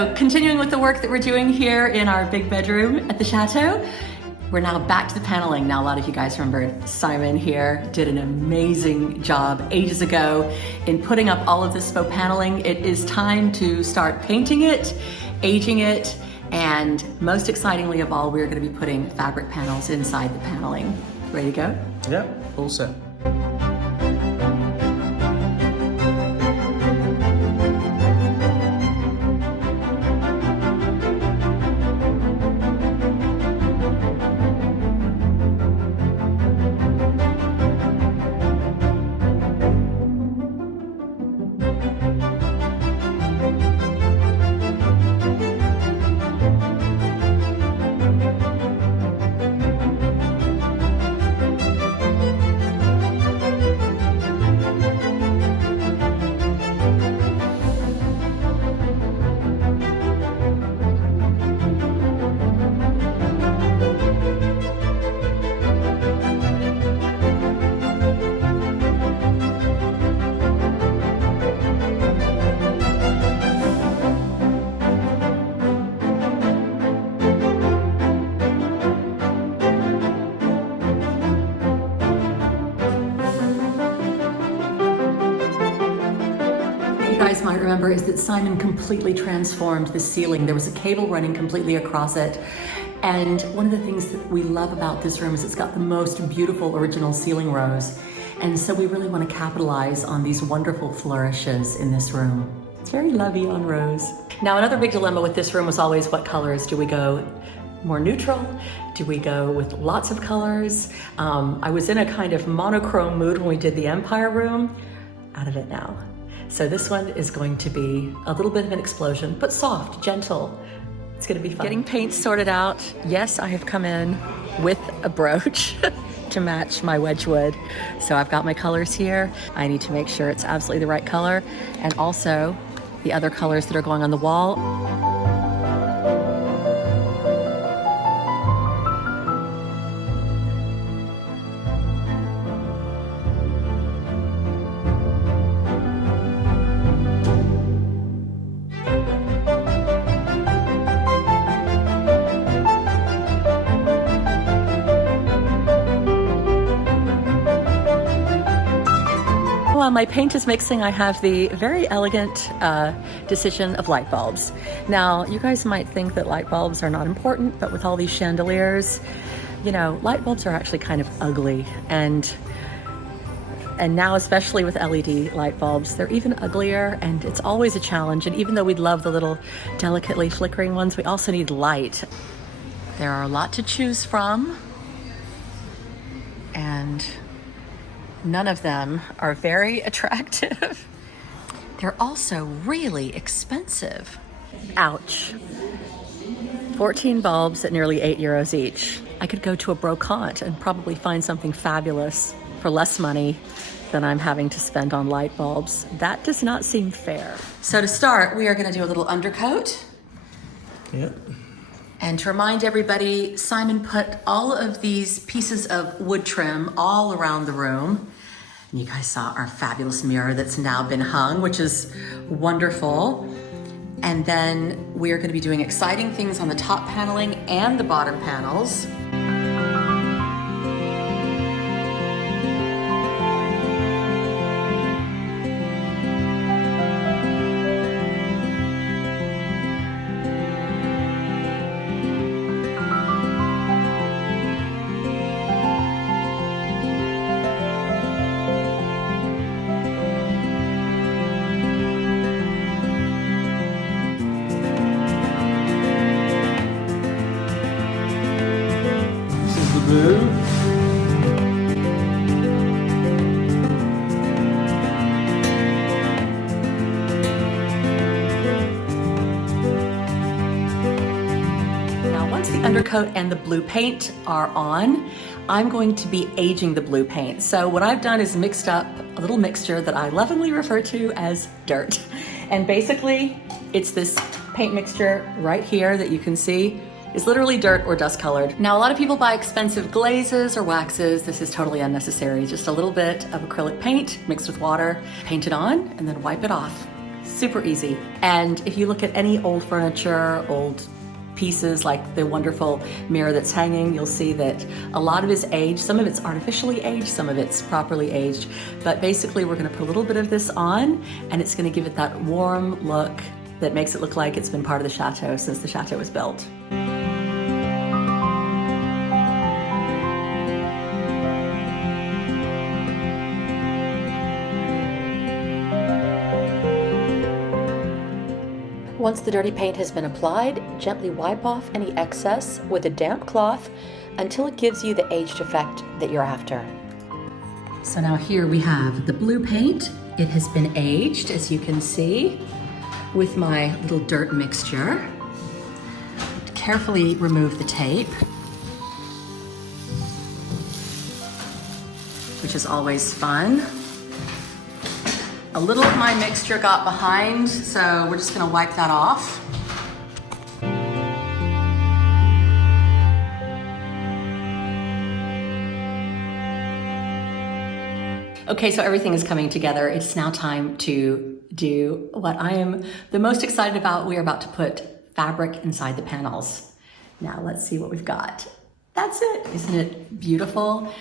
Continuing with the work that we're doing here in our big bedroom at the Chateau, we're now back to the paneling. Now, a lot of you guys remember Simon here did an amazing job ages ago in putting up all of this faux paneling. It is time to start painting it, aging it, and most excitingly of all, we're going to be putting fabric panels inside the paneling. Ready to go? Yeah, all set. Guys might remember is that Simon completely transformed the ceiling. There was a cable running completely across it. And one of the things that we love about this room is it's got the most beautiful original ceiling rose. And so we really want to capitalize on these wonderful flourishes in this room. It's very lovey on rose. Now, another big dilemma with this room was always what colors. Do we go more neutral? Do we go with lots of colors? I was in a kind of monochrome mood when we did the Empire room. Out of it now. So this one is going to be a little bit of an explosion, but soft, gentle. It's gonna be fun. Getting paint sorted out. Yes, I have come in with a brooch to match my Wedgwood. So I've got my colors here. I need to make sure it's absolutely the right color, and also the other colors that are going on the wall. While my paint is mixing, I have the very elegant decision of light bulbs. Now, you guys might think that light bulbs are not important, but with all these chandeliers, you know, light bulbs are actually kind of ugly. And now, especially with LED light bulbs, they're even uglier, and it's always a challenge. And even though we'd love the little delicately flickering ones, we also need light. There are a lot to choose from, and none of them are very attractive. They're also really expensive. Ouch. 14 bulbs at nearly €8 each. I could go to a brocante and probably find something fabulous for less money than I'm having to spend on light bulbs. That does not seem fair. So to start, we are gonna do a little undercoat. Yep. And to remind everybody, Simon put all of these pieces of wood trim all around the room. And you guys saw our fabulous mirror that's now been hung, which is wonderful. And then we are going to be doing exciting things on the top paneling and the bottom panels. Blue. Now, once the undercoat and the blue paint are on, I'm going to be aging the blue paint. So what I've done is mixed up a little mixture that I lovingly refer to as dirt. And basically, it's this paint mixture right here that you can see. Is literally dirt or dust colored. Now, a lot of people buy expensive glazes or waxes. This is totally unnecessary. Just a little bit of acrylic paint mixed with water, paint it on, and then wipe it off. Super easy. And if you look at any old furniture, old pieces like the wonderful mirror that's hanging, you'll see that a lot of it is aged. Some of it's artificially aged, some of it's properly aged. But basically we're gonna put a little bit of this on and it's gonna give it that warm look that makes it look like it's been part of the chateau since the chateau was built. Once the dirty paint has been applied, gently wipe off any excess with a damp cloth until it gives you the aged effect that you're after. So now here we have the blue paint. It has been aged, as you can see, with my little dirt mixture. Carefully remove the tape, which is always fun. A little of my mixture got behind, so we're just gonna wipe that off. Okay, so everything is coming together. It's now time to do what I am the most excited about. We are about to put fabric inside the panels. Now let's see what we've got. That's it. Isn't it beautiful?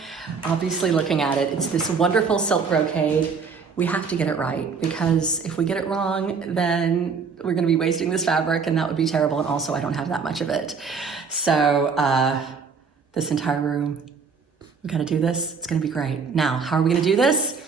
Obviously looking at it, it's this wonderful silk brocade. We have to get it right, because if we get it wrong, then we're gonna be wasting this fabric and that would be terrible. And also I don't have that much of it. So this entire room, we gotta do this. It's gonna be great. Now, how are we gonna do this?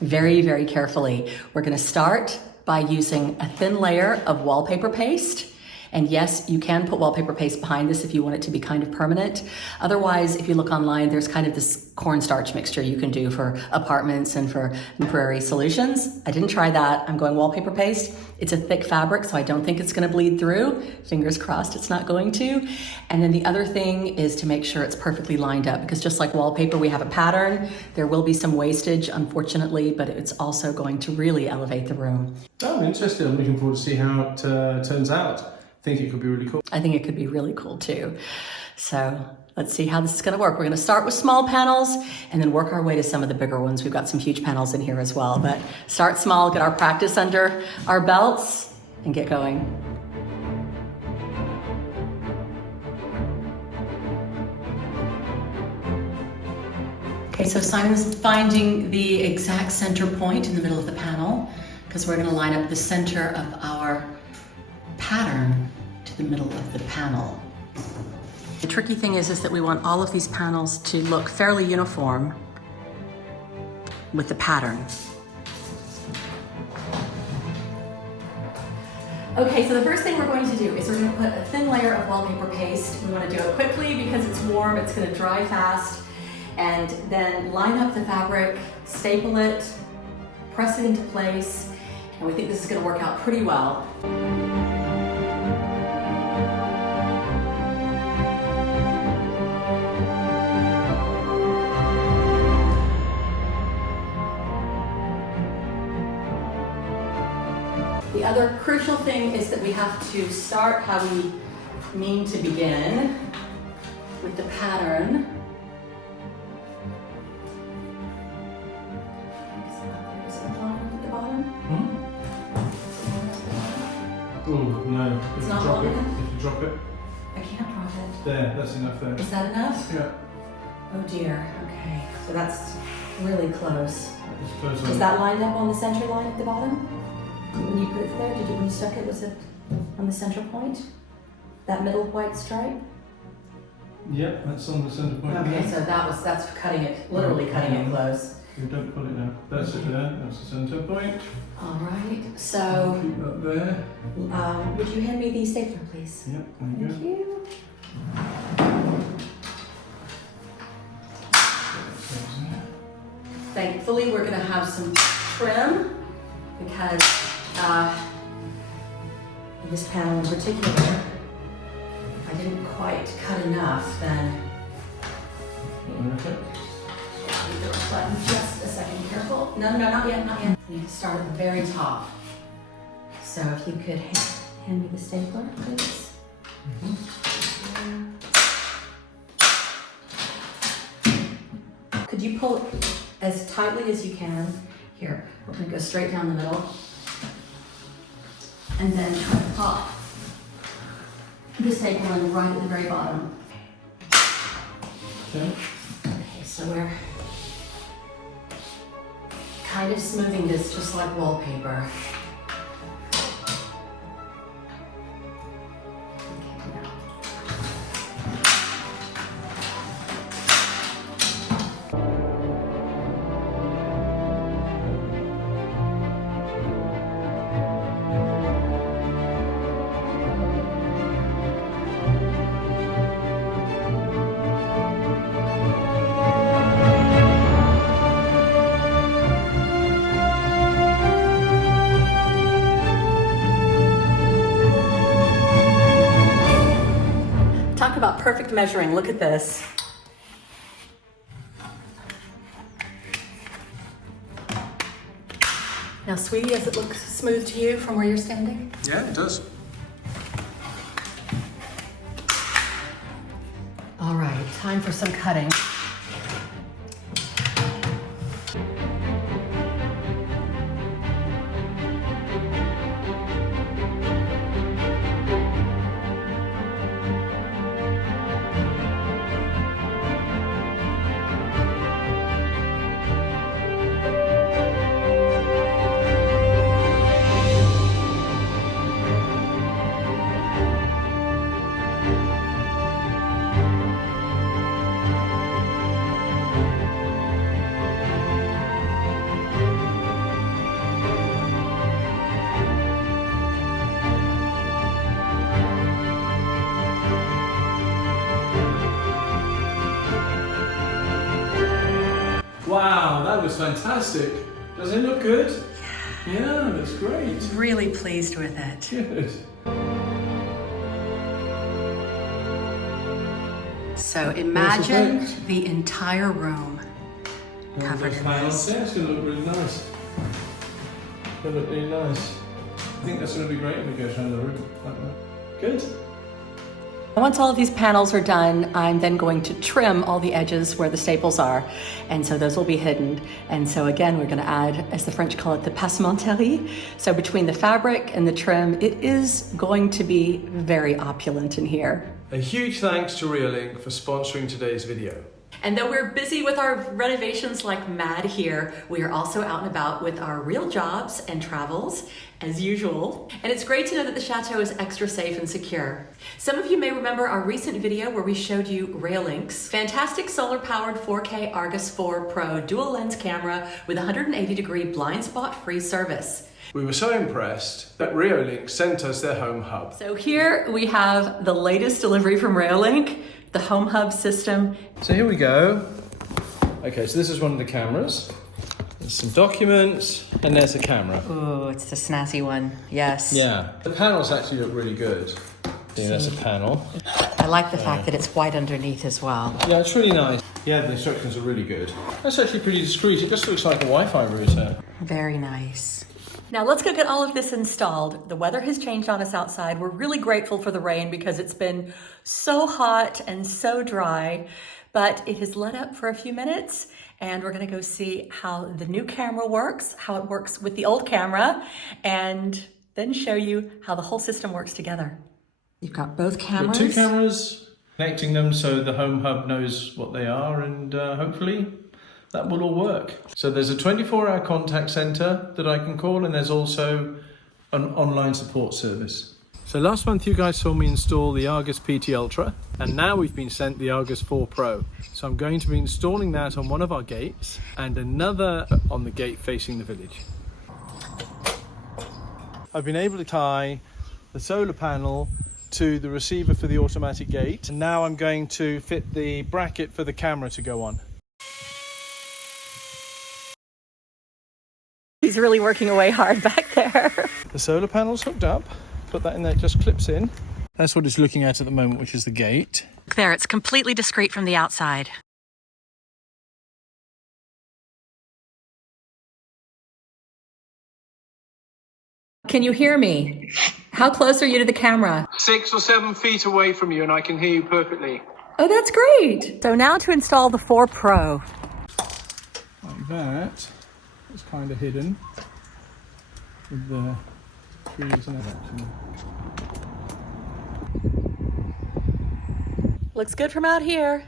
Very, very carefully. We're gonna start by using a thin layer of wallpaper paste. And yes, you can put wallpaper paste behind this if you want it to be kind of permanent. Otherwise, if you look online, there's kind of this cornstarch mixture you can do for apartments and for temporary solutions. I didn't try that. I'm going wallpaper paste. It's a thick fabric, so I don't think it's gonna bleed through. Fingers crossed it's not going to. And then the other thing is to make sure it's perfectly lined up, because just like wallpaper, we have a pattern. There will be some wastage, unfortunately, but it's also going to really elevate the room. Oh, interesting. I'm looking forward to see how it turns out. I think it could be really cool. I think it could be really cool too. So let's see how this is gonna work. We're gonna start with small panels and then work our way to some of the bigger ones. We've got some huge panels in here as well, but start small, get our practice under our belts and get going. Okay, so Simon's finding the exact center point in the middle of the panel, because we're gonna line up the center of our pattern to the middle of the panel. The tricky thing is that we want all of these panels to look fairly uniform with the pattern. Okay, so the first thing we're going to do is we're going to put a thin layer of wallpaper paste. We want to do it quickly because it's warm, it's going to dry fast, and then line up the fabric, staple it, press it into place, and we think this is going to work out pretty well. The other crucial thing is that we have to start how we mean to begin with the pattern. Is it long enough at the bottom? Oh, no. It's not long enough? If you drop it. I can't drop it. There, that's enough there. Is that enough? Yeah. Oh dear, okay. So that's really close. It's close Is on. that lined up on the center line at the bottom? When you put it there, when you stuck it, was it on the center point? That middle white stripe? Yeah, that's on the centre point. Okay, there. so that's cutting it, literally cutting it close. You don't pull it now. That's it there. That's the centre point. All right, so Keep that there. would you hand me the stapler, please? Yep, there you Thank go. you. Thankfully, we're gonna have some trim because this panel in particular, if I didn't quite cut enough, then Okay. leave the button just a second. Careful. No, not yet, not yet. You need to start at the very top. So if you could hand me the stapler, please. Could you pull it as tightly as you can? Here, we're gonna go straight down the middle. and then try to pop the staple in right at the very bottom. Okay. Okay, so we're kind of smoothing this just like wallpaper. Talk about perfect measuring. Look at this. Now, sweetie, does it look smooth to you from where you're standing? Yeah, it does. All right, time for some cutting. Wow, that was fantastic. Does it look good? Yeah, that's great. Really pleased with it. Good. So imagine effect. the entire room covered in this. Yeah, it's going to look really nice. It's going to look really nice. I think that's going to be great when it goes around the room like that. Good. Once all of these panels are done, I'm then going to trim all the edges where the staples are. And so those will be hidden. And so again, we're going to add, as the French call it, the passementerie. So between the fabric and the trim, it is going to be very opulent in here. A huge thanks to Reolink for sponsoring today's video. And though we're busy with our renovations like mad here, we are also out and about with our real jobs and travels as usual. And it's great to know that the Chateau is extra safe and secure. Some of you may remember our recent video where we showed you Reolink's fantastic solar powered 4K Argus 4 Pro dual lens camera with 180-degree blind spot free service. We were so impressed that Reolink sent us their home hub. So here we have the latest delivery from Reolink, the home hub system. So here we go. Okay, so this is one of the cameras. There's some documents, and there's a camera. Oh, it's the snazzy one. Yes. Yeah, the panels actually look really good. Yeah, that's a panel. I like the fact that it's white underneath as well. Yeah, it's really nice. Yeah, the instructions are really good. That's actually pretty discreet. It just looks like a Wi-Fi router. Very nice. Now let's go get all of this installed. The weather has changed on us outside. We're really grateful for the rain because it's been so hot and so dry, but it has let up for a few minutes and we're gonna go see how the new camera works, how it works with the old camera, and then show you how the whole system works together. You've got both cameras. Two cameras, connecting them so the home hub knows what they are, and hopefully that will all work. So there's a 24-hour contact center that I can call, and there's also an online support service. So last month you guys saw me install the Argus PT Ultra, and now we've been sent the Argus 4 Pro. So I'm going to be installing that on one of our gates and another on the gate facing the village. I've been able to tie the solar panel to the receiver for the automatic gate, and now I'm going to fit the bracket for the camera to go on. He's really working away hard back there. The solar panel's hooked up. Put that in there, it just clips in. That's what it's looking at the moment, which is the gate. There, it's completely discreet from the outside. Can you hear me? How close are you to the camera? 6 or 7 feet away from you, and I can hear you perfectly. Oh, that's great. So now to install the 4 Pro. Like that. It's kind of hidden with the Looks good from out here.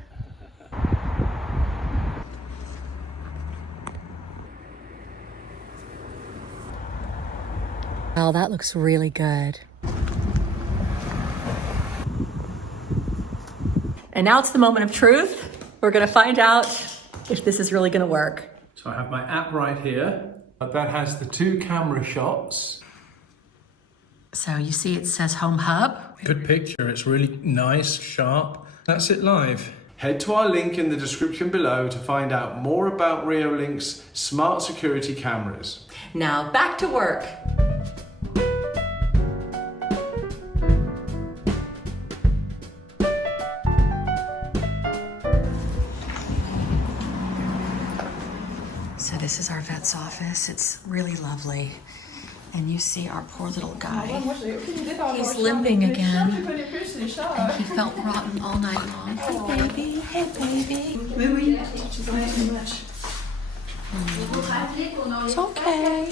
Oh, that looks really good. And now it's the moment of truth. We're gonna find out if this is really gonna work. So I have my app right here. That has the 2 camera shots. So you see it says Home Hub. Good picture, it's really nice, sharp. That's it live. Head to our link in the description below to find out more about Reolink's smart security cameras. Now back to work. So this is our vet's office. It's really lovely. And you see our poor little guy. He's limping again. And he felt rotten all night long. Hey baby, hey baby. It's okay.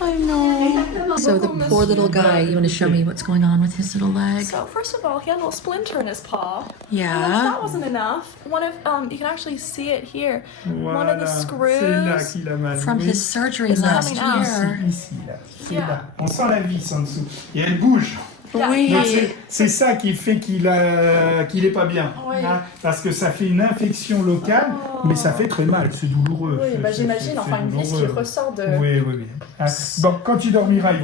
I know. So the poor little guy, you want to show me what's going on with his little leg? So first of all, he had a little splinter in his paw. Yeah. And if that wasn't enough, one of you can actually see it here. One of the screws. From his surgery last coming out. year. Ici, là. C'est Yeah. là. On sent la vis en dessous. Et elle bouge. Oui. Donc c'est ça qui fait qu'il est pas bien. Oui. Hein, parce que ça fait une infection locale, mais ça fait très mal, c'est douloureux. Oui, C'est- bah c'est- j'imagine, c'est enfin une vis qui douloureux. ressort de... Oui, oui, oui. Hein, bon, quand tu dormiras, ils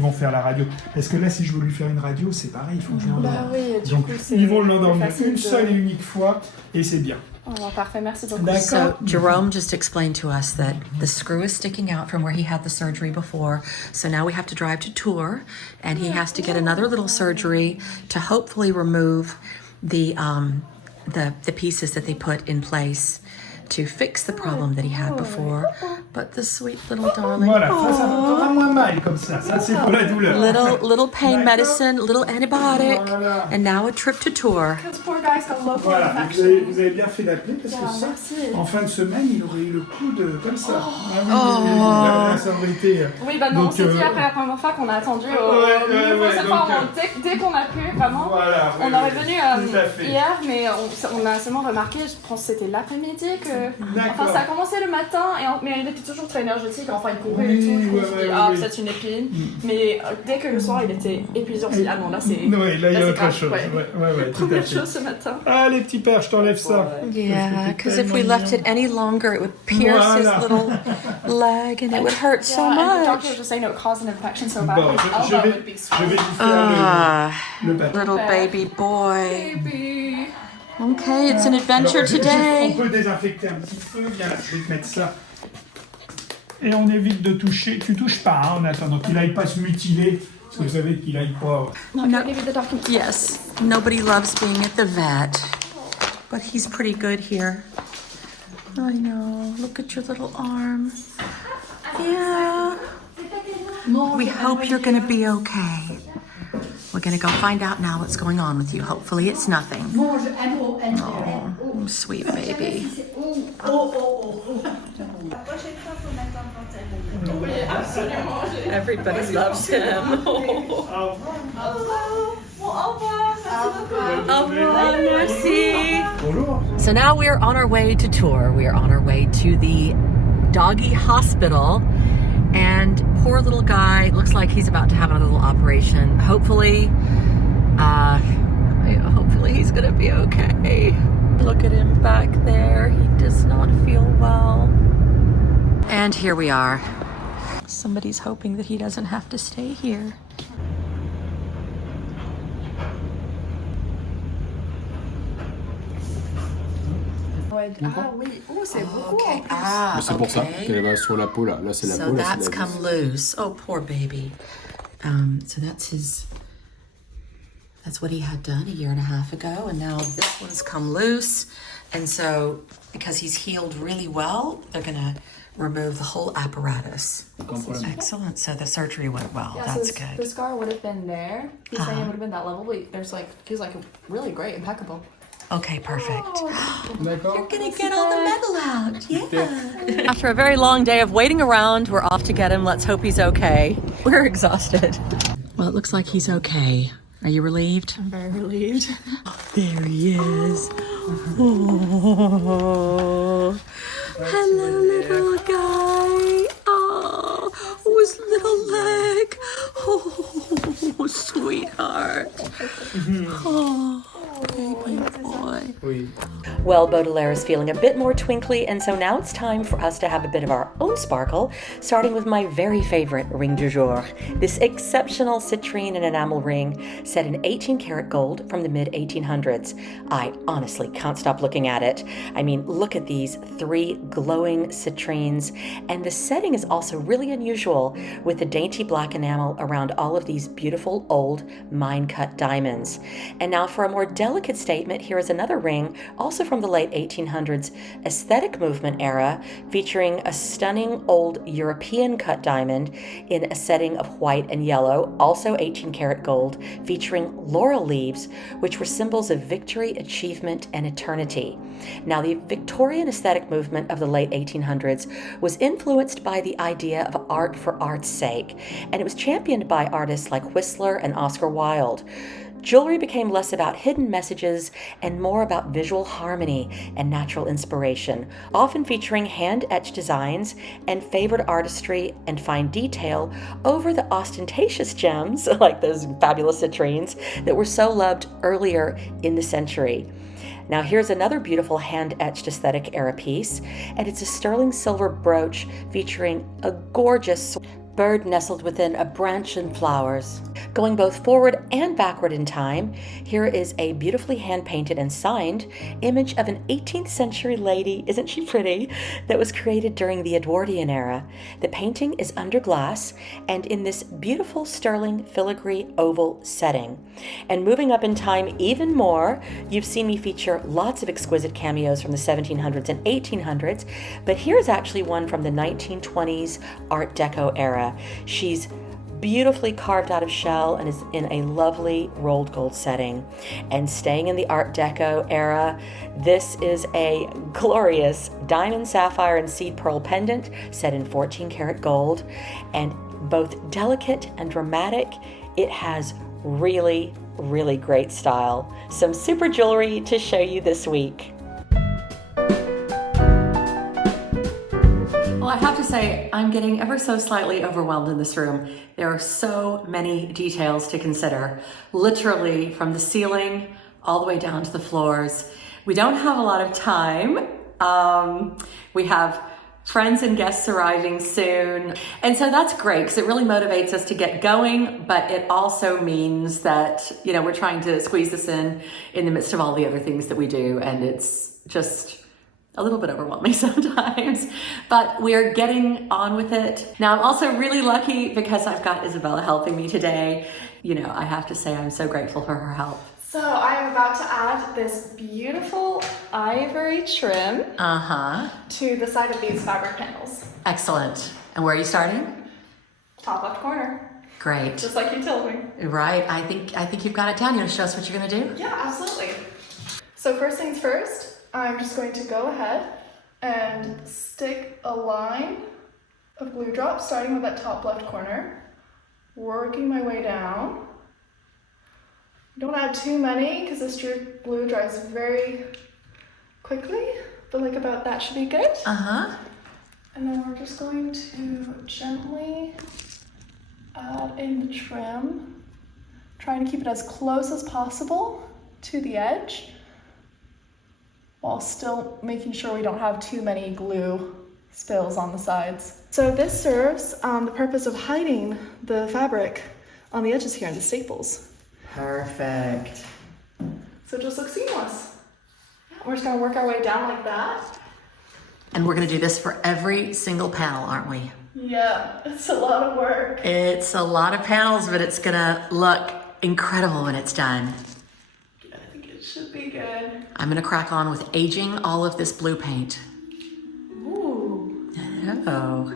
vont faire la radio. Parce que là, si je veux lui faire une radio, c'est pareil, il faut que je l'endorme. Bah oui, du Donc, coup, c'est ils vont l'endormir facile une de- seule et unique fois, et c'est bien. Oh, parfait, merci beaucoup. D'accord. So Jerome just explained to us that the screw is sticking out from where he had the surgery before. So now we have to drive to Tours, and he has to get another little surgery to hopefully remove the pieces that they put in place to fix the problem that he had before. But the sweet little darling. Voilà, ça fera moins mal comme ça. Ça, c'est pour la douleur. Little pain D'accord. medicine, little antibiotic, Voilà. and now a trip to Tours. This poor guy's got local Voilà, infection. vous avez bien fait d'appeler parce que ça, merci. en fin de semaine, il aurait eu le coup de comme ça. Là, ça aurait été. Oui, bah non, Donc, on s'est dit après la première fois qu'on a attendu au cette fois, dès qu'on a pu, vraiment. Voilà, On aurait venu tout à fait. hier, mais on a seulement remarqué, je pense que c'était l'après-midi que... Enfin, ça a commencé le matin, mais il était toujours très énergétique, enfin il courait et tout, je me suis dit, peut-être une épine. Mais dès que le soir, il était épuisé, on s'est dit, ah non, là c'est... Oui, là, il y a c'est autre grave, chose. ouais. Ouais, tout à Première fait. chose ce matin. Ah, les petits pères, je t'enlève ça. Yeah, because if we left it any longer, it would pierce his Voilà. little leg and it would hurt so And the much. doctor was just saying it would cause an infection so bad, Bon, his je elbow vais would be vous swollen. faire le papier. Little baby boy. Baby. Okay, it's an adventure Alors, on today. peut désinfecter un petit peu. Viens là, je vais te mettre ça. Et on évite de toucher. Tu touches pas hein, en attendant qu'il n'aille pas se mutiler. Parce que vous savez qu'il n'aille pas. No, maybe the document. Yes, nobody loves being at the vet, but he's pretty good here. I know, look at your little arm. Yeah. We hope you're gonna be okay. We're gonna go find out now what's going on with you. Hopefully it's nothing. Oh, sweet baby. Everybody loves him. Au revoir, merci. So now we're on our way to Tours. We are on our way to the doggy hospital. And poor little guy, looks like he's about to have another little operation. Hopefully he's gonna be okay. Look at him back there. He does not feel well. And here we are. Somebody's hoping that he doesn't have to stay here. Ah oui, oh c'est beaucoup en plus. Ah, C'est pour ça qu'elle va sur la peau là. Là c'est la So peau, là that's c'est la come vis. loose. Oh, poor baby. So that's what he had done a year and a half ago, and now this one's come loose. And so, because he's healed really well, they're gonna remove the whole apparatus. Excellent. So the surgery went well. Yeah, That's so good. the scar would have been there. He's saying it would have been that level, but he's like really great, impeccable. Okay, perfect. D'accord. You're gonna get all the metal out. Yeah. After a very long day of waiting around, we're off to get him. Let's hope he's okay. We're exhausted. Well, it looks like he's okay. Are you relieved? I'm very relieved. There he is. Oh, hello, little guy. Oh, his little leg. Oh, sweetheart. Oh, baby boy. Oui. Well, Baudelaire is feeling a bit more twinkly, and so now it's time for us to have a bit of our own sparkle, starting with my very favorite ring du jour, this exceptional citrine and enamel ring set in 18 karat gold from the mid-1800s. I honestly can't stop looking at it. I mean, look at these 3 glowing citrines, and the setting is also really unusual with the dainty black enamel around all of these beautiful old mine-cut diamonds. And now for a more delicate statement, here is another ring, also from the late 1800s aesthetic movement era, featuring a stunning old European cut diamond in a setting of white and yellow, also 18 karat gold, featuring laurel leaves, which were symbols of victory, achievement, and eternity. Now, the Victorian aesthetic movement of the late 1800s was influenced by the idea of art for art's sake, and it was championed by artists like Whistler and Oscar Wilde. Jewelry became less about hidden messages and more about visual harmony and natural inspiration, often featuring hand-etched designs and favored artistry and fine detail over the ostentatious gems, like those fabulous citrines, that were so loved earlier in the century. Now here's another beautiful hand-etched aesthetic era piece, and it's a sterling silver brooch featuring a gorgeous bird nestled within a branch and flowers. Going both forward and backward in time, here is a beautifully hand-painted and signed image of an 18th century lady, isn't she pretty, that was created during the Edwardian era. The painting is under glass and in this beautiful sterling filigree oval setting. And moving up in time even more, you've seen me feature lots of exquisite cameos from the 1700s and 1800s, but here's actually one from the 1920s Art Deco era. She's beautifully carved out of shell and is in a lovely rolled gold setting. And staying in the Art Deco era, this is a glorious diamond, sapphire, and seed pearl pendant set in 14 karat gold. And both delicate and dramatic, it has really, really great style. Some super jewelry to show you this week. Well, I have to say, I'm getting ever so slightly overwhelmed in this room. There are so many details to consider, literally from the ceiling all the way down to the floors. We don't have a lot of time. We have friends and guests arriving soon. And so that's great because it really motivates us to get going, but it also means that, you know, we're trying to squeeze this in the midst of all the other things that we do. And it's just a little bit overwhelming sometimes, but we're getting on with it. Now, I'm also really lucky because I've got Isabella helping me today. You know, I have to say I'm so grateful for her help. So I am about to add this beautiful ivory trim to the side of these fabric panels. Excellent. And where are you starting? Top left corner. Great. Just like you told me. Right. I think you've got it down. You want to show us what you're going to do? Yeah, absolutely. So first things first, I'm just going to go ahead and stick a line of glue drops starting with that top left corner, working my way down. Don't add too many because this glue dries very quickly, but like about that should be good. And then we're just going to gently add in the trim, trying to keep it as close as possible to the edge, while still making sure we don't have too many glue spills on the sides. So this serves the purpose of hiding the fabric on the edges here in the staples. Perfect. So it just looks seamless. We're just gonna work our way down like that. And we're going to do this for every single panel, aren't we? Yeah, it's a lot of work. It's a lot of panels, but it's going to look incredible when it's done. I think it should be good. I'm going to crack on with aging all of this blue paint. Ooh. Oh.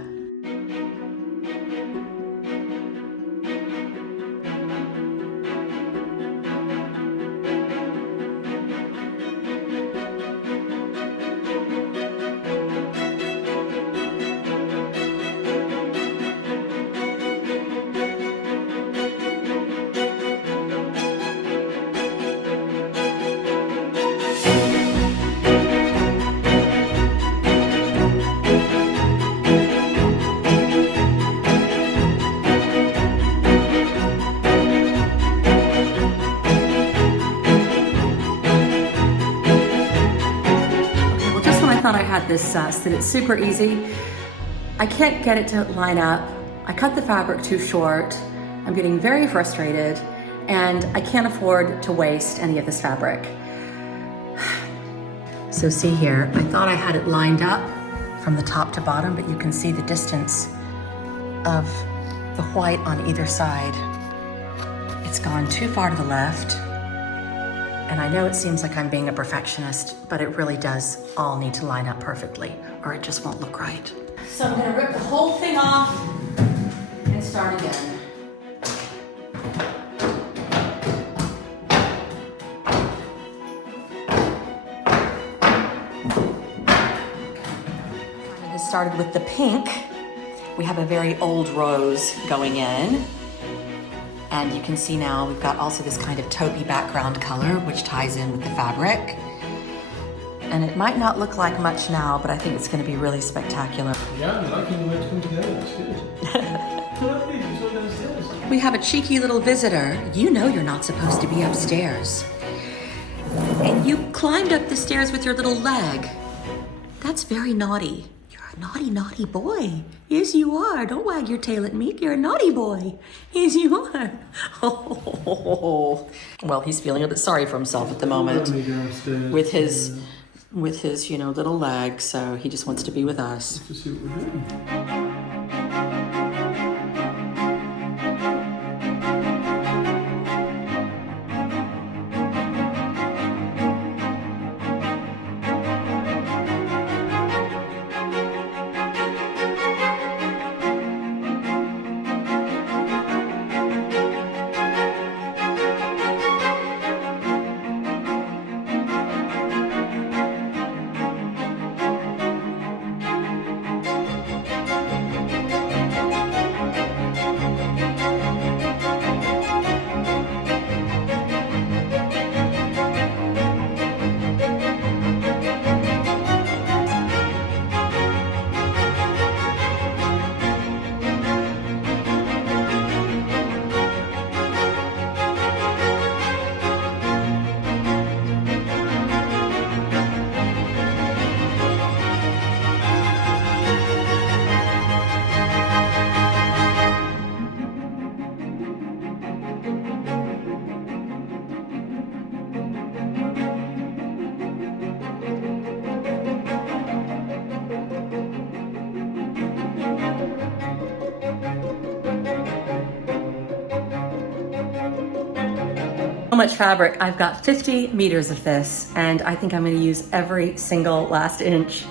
had this sit, it's super easy. I can't get it to line up. I cut the fabric too short. I'm getting very frustrated, and I can't afford to waste any of this fabric. So see here, I thought I had it lined up from the top to bottom, but you can see the distance of the white on either side. It's gone too far to the left. And I know it seems like I'm being a perfectionist, but it really does all need to line up perfectly, or it just won't look right. So I'm gonna rip the whole thing off and start again. This started with the pink. We have a very old rose going in. And you can see now we've got also this kind of taupey background color, which ties in with the fabric. And it might not look like much now, but I think it's going to be really spectacular. Yeah, I'm liking the way it's come together. That's good. Lovely, it's all downstairs. We have a cheeky little visitor. You know you're not supposed to be upstairs. And you climbed up the stairs with your little leg. That's very naughty. You're a naughty, naughty boy. Yes, you are. Don't wag your tail at me. You're a naughty boy. Yes, you are. Oh. Well, he's feeling a bit sorry for himself at the moment with his, little leg. So he just wants to be with us. To see what we're doing. So much fabric. I've got 50 meters of this, and I think I'm going to use every single last inch.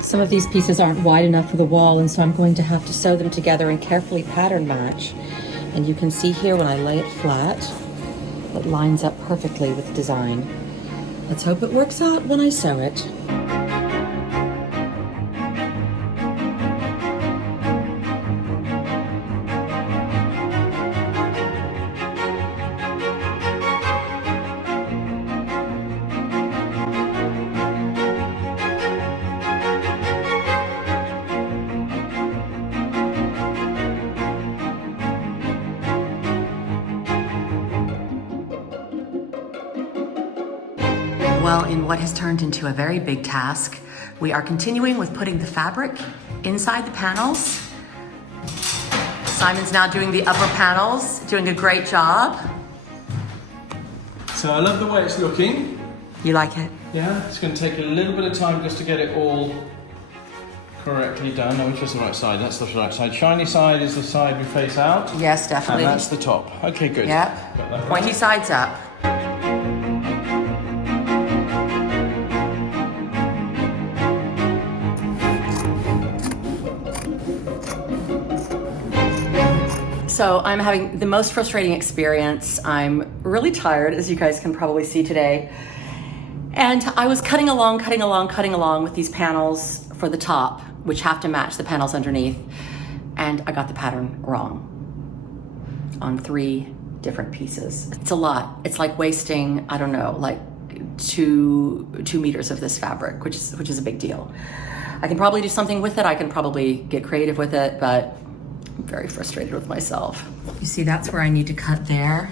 Some of these pieces aren't wide enough for the wall, and so I'm going to have to sew them together and carefully pattern match. And you can see here when I lay it flat, it lines up perfectly with the design. Let's hope it works out when I sew it. Well, in what has turned into a very big task, we are continuing with putting the fabric inside the panels. Simon's now doing the upper panels, doing a great job. So I love the way it's looking. You like it? Yeah, it's going to take a little bit of time just to get it all correctly done. No, which is the right side? That's the right side. Shiny side is the side we face out. Yes, definitely. And that's the top. Okay, good. Yep. Got that Pointy right. sides up. So I'm having the most frustrating experience. I'm really tired, as you guys can probably see today. And I was cutting along with these panels for the top, which have to match the panels underneath. And I got the pattern wrong on 3 different pieces. It's a lot. It's like wasting, I don't know, like two meters of this fabric, which is a big deal. I can probably do something with it. I can probably get creative with it, but very frustrated with myself. You see, that's where I need to cut there.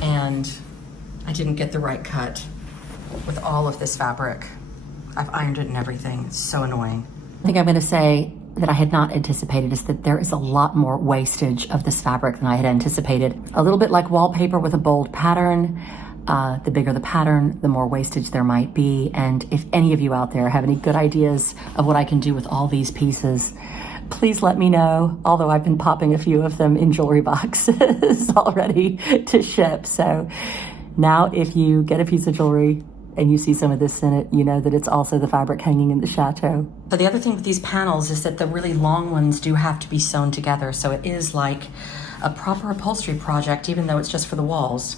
And I didn't get the right cut with all of this fabric. I've ironed it and everything. It's so annoying. I think I'm gonna say that I had not anticipated is that there is a lot more wastage of this fabric than I had anticipated. A little bit like wallpaper with a bold pattern. The bigger the pattern, the more wastage there might be. And if any of you out there have any good ideas of what I can do with all these pieces, please let me know. Although I've been popping a few of them in jewelry boxes already to ship. So now if you get a piece of jewelry and you see some of this in it, you know that it's also the fabric hanging in the chateau. So the other thing with these panels is that the really long ones do have to be sewn together. So it is like a proper upholstery project, even though it's just for the walls.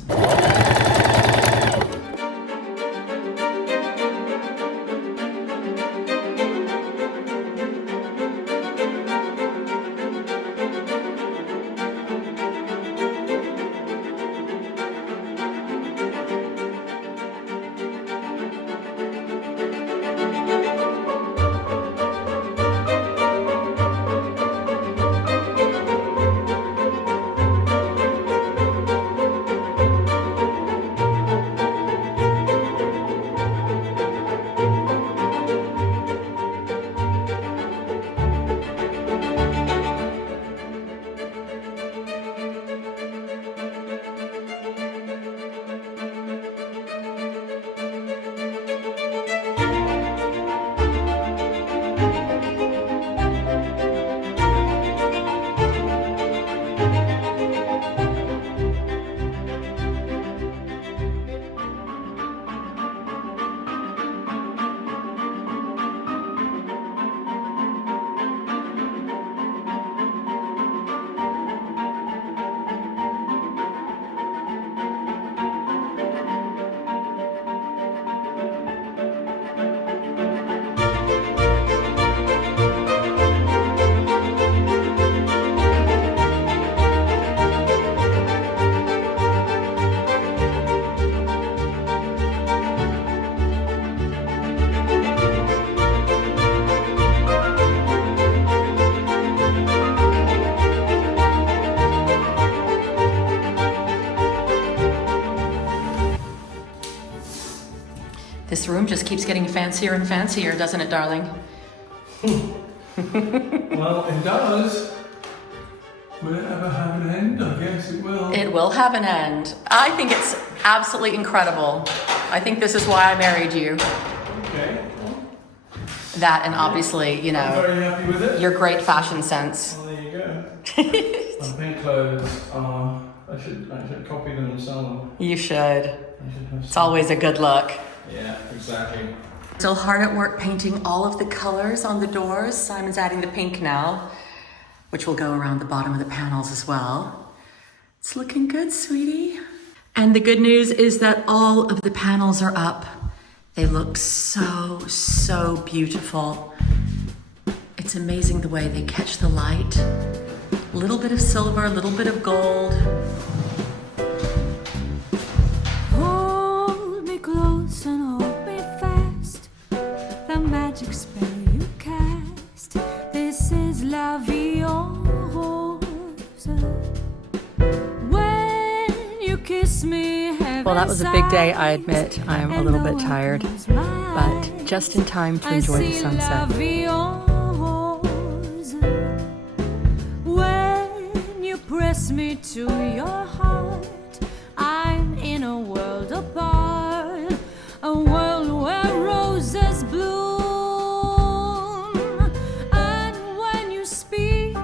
This room just keeps getting fancier and fancier, doesn't it, darling? Well, it does. Will it ever have an end? I guess it will. It will have an end. I think it's absolutely incredible. I think this is why I married you. Okay. That and obviously, you I'm know, very happy with it. your great fashion sense. Well, there you go. My pink clothes are... I should copy them and sell them. You should. I should have It's some. always a good look. Yeah, exactly. Still hard at work painting all of the colors on the doors. Simon's adding the pink now, which will go around the bottom of the panels as well. It's looking good, sweetie. And the good news is that all of the panels are up. They look so, so beautiful. It's amazing the way they catch the light. A little bit of silver, a little bit of gold. Hold me close and hold me fast. The magic spell you cast. This is la vie en rose. When you kiss me, heaven Well, that was a big day, I sighs, admit. I'm a and little no bit one tired, knows my but just in time to I enjoy the see la sunset. vie en rose. When you press me to your heart, I'm in a world apart, a world where roses bloom. And when you speak,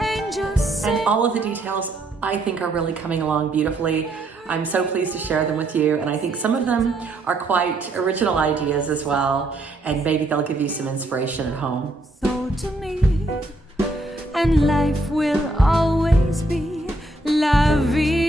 angels sing. And all of the details I think are really coming along beautifully. I'm so pleased to share them with you, and I think some of them are quite original ideas as well, and maybe they'll give you some inspiration at home. So to me, and life will always be la vie